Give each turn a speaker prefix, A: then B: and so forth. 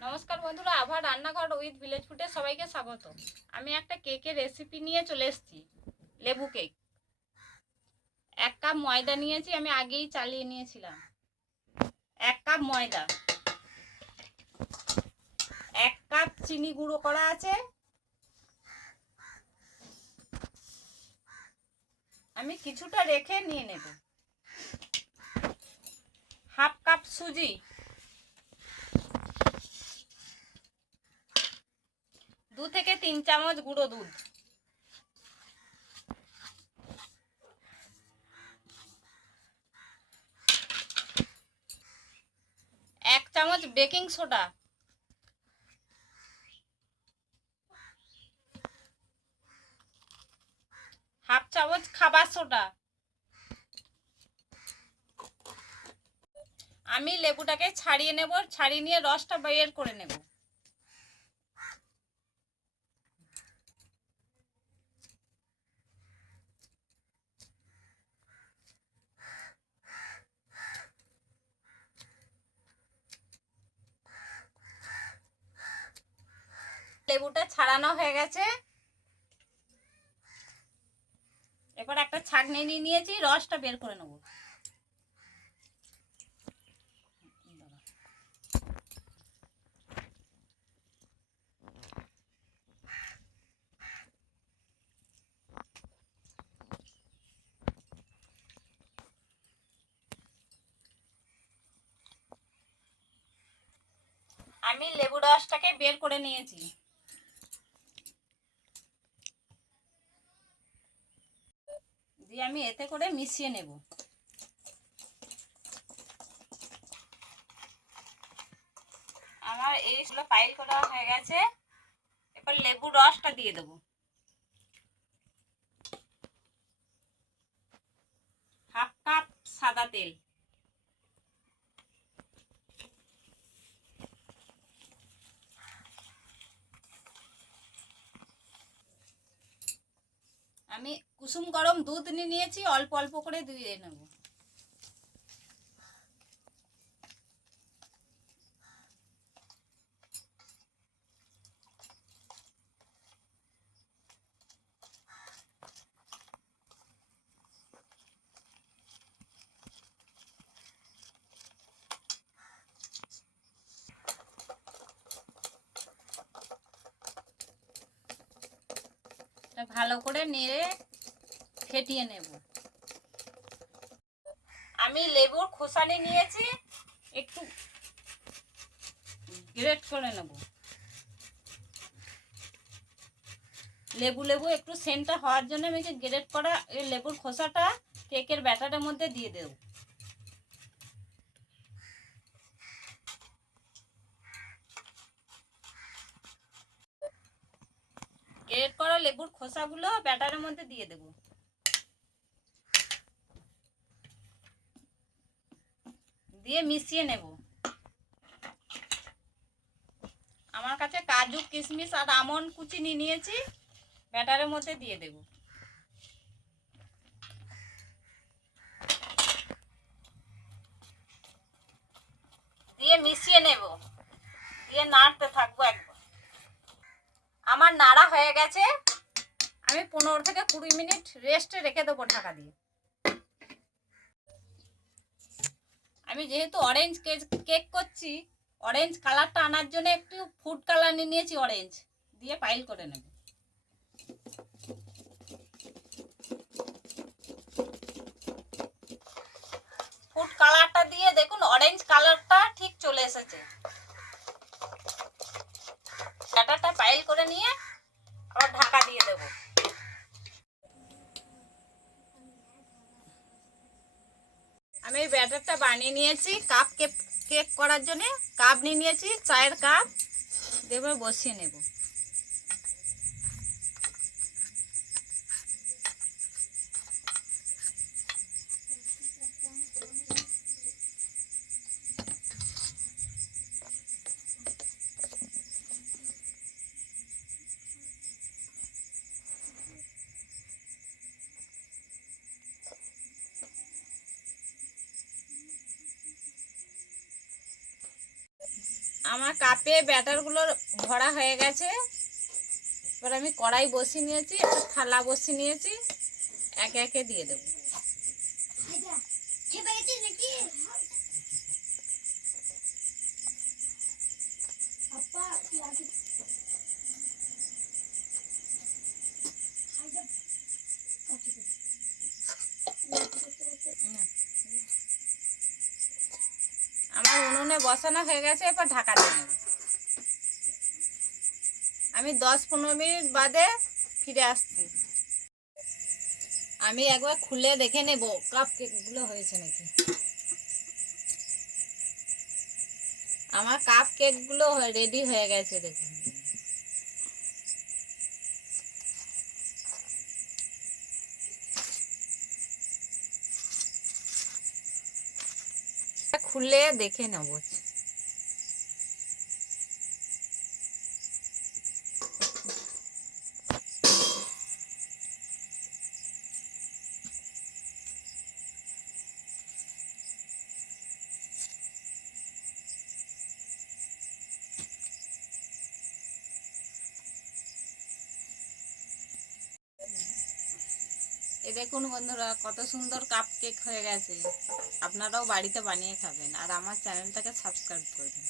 A: নমস্কার বন্ধুরা আভা রান্নাঘর উইথ ভিলেজ ফুটে সবাইকে স্বাগত। আমি একটা কেকের রেসিপি নিয়ে চলে এসেছি, লেবু কেক। এক কাপ ময়দা নিয়েছি, আমি আগেই চালিয়ে নিয়েছিলাম। এক কাপ ময়দা। এক কাপ চিনি গুঁড়ো করা আছে। আমি কিছুটা রেখে নিয়ে নেব। হাফ কাপ সুজি। দু থেকে তিন চামচ গুঁড়ো দুধ। এক চামচ বেকিং সোডা। হাফ চামচ খাবার সোডা। আমি লেবুটাকে ছাড়িয়ে নেব, ছাড়িয়ে নিয়ে রসটা বের করে নেব। লেবুটা ছাড়ানো হয়ে গেছে। এবার একটা ছাঁকনি নিয়ে নিয়েছি, রসটা বের করে নেব। আমি লেবু রসটাকে বের করে নিয়েছি। দিয়ে আমি এতে করে মিশিয়ে নেব। আমার এইগুলো পাইল করা হয়ে গেছে। এবার লেবু রসটা দিয়ে দেবো। হাফ কাপ সাদা তেল। আমি কুসুম গরম দুধ নিয়ে নিয়েছি অল্প অল্প করে দিয়ে নেব। ভালো করে নেড়ে ফেটিয়ে নেব। আমি লেবুর খোসানি নিয়েছি, একটু গ্রেট করে নেব। লেবু লেবু একটু সেন্টটা হওয়ার জন্য আমি গ্রেট করা এই লেবুর খোসাটা কেকের ব্যাটারের মধ্যে দিয়ে দেব গ্রেট করা লেবুর খোসাগুলো ব্যাটারের মধ্যে দিয়ে দেব। দিয়ে মিশিয়ে নেব। আমার কাছে কাজু, কিশমিশ আর আমন্ড কুচি নিয়ে নিয়েছি, ব্যাটারের মধ্যে দিয়ে দেব। দিয়ে মিশিয়ে নেব। দিয়ে নাড়তে থাকব একবার। আমার নাড়া হয়ে গেছে। আমি পনেরো থেকে কুড়ি মিনিট রেস্টে রেখে দেবো ঢাকা দিয়ে। আমি যেহেতু অরেঞ্জ কেক করছি অরেঞ্জ কালারটা আনার জন্য একটু ফুড কালার নিয়ে নিয়েছি অরেঞ্জ দিয়ে পাইল করে নেব। ফুড কালারটা দিয়ে দেখুন অরেঞ্জ কালারটা ঠিক চলে এসেছে। ব্যাটারটা পাইল করে নিয়ে আবার ঢাকা দিয়ে দেব। আমি ব্যাটারটা বানিয়ে নিয়েছি কাপ কেক কেক করার জন্যে কাপ নিয়ে নিয়েছি, চায়ের কাপ দেবে বসিয়ে নেব। আমার কাপে ব্যাটারগুলো ভরা হয়ে গেছে। এবার আমি কড়াই বসিয়ে নিয়েছি, একটা থালা বসিয়ে নিয়েছি। একে একে দিয়ে দেবো আমার উনুনে বসানো হয়ে গেছে, এরপর ঢাকা দিয়ে নেব। আমি দশ পনেরো মিনিট বাদে ফিরে আসছি। আমি একবার খুলে দেখে নেব কাপ কেকগুলো হয়েছে নাকি। আমার কাপ কেকগুলো রেডি হয়ে গেছে দেখুন। খুলে দেখে নেব। এ দেখুন বন্ধুরা, কত সুন্দর কাপ কেক হয়ে গেছে। আপনারাও বাড়িতে বানিয়ে খাবেন আর আমার চ্যানেলটাকে সাবস্ক্রাইব করবেন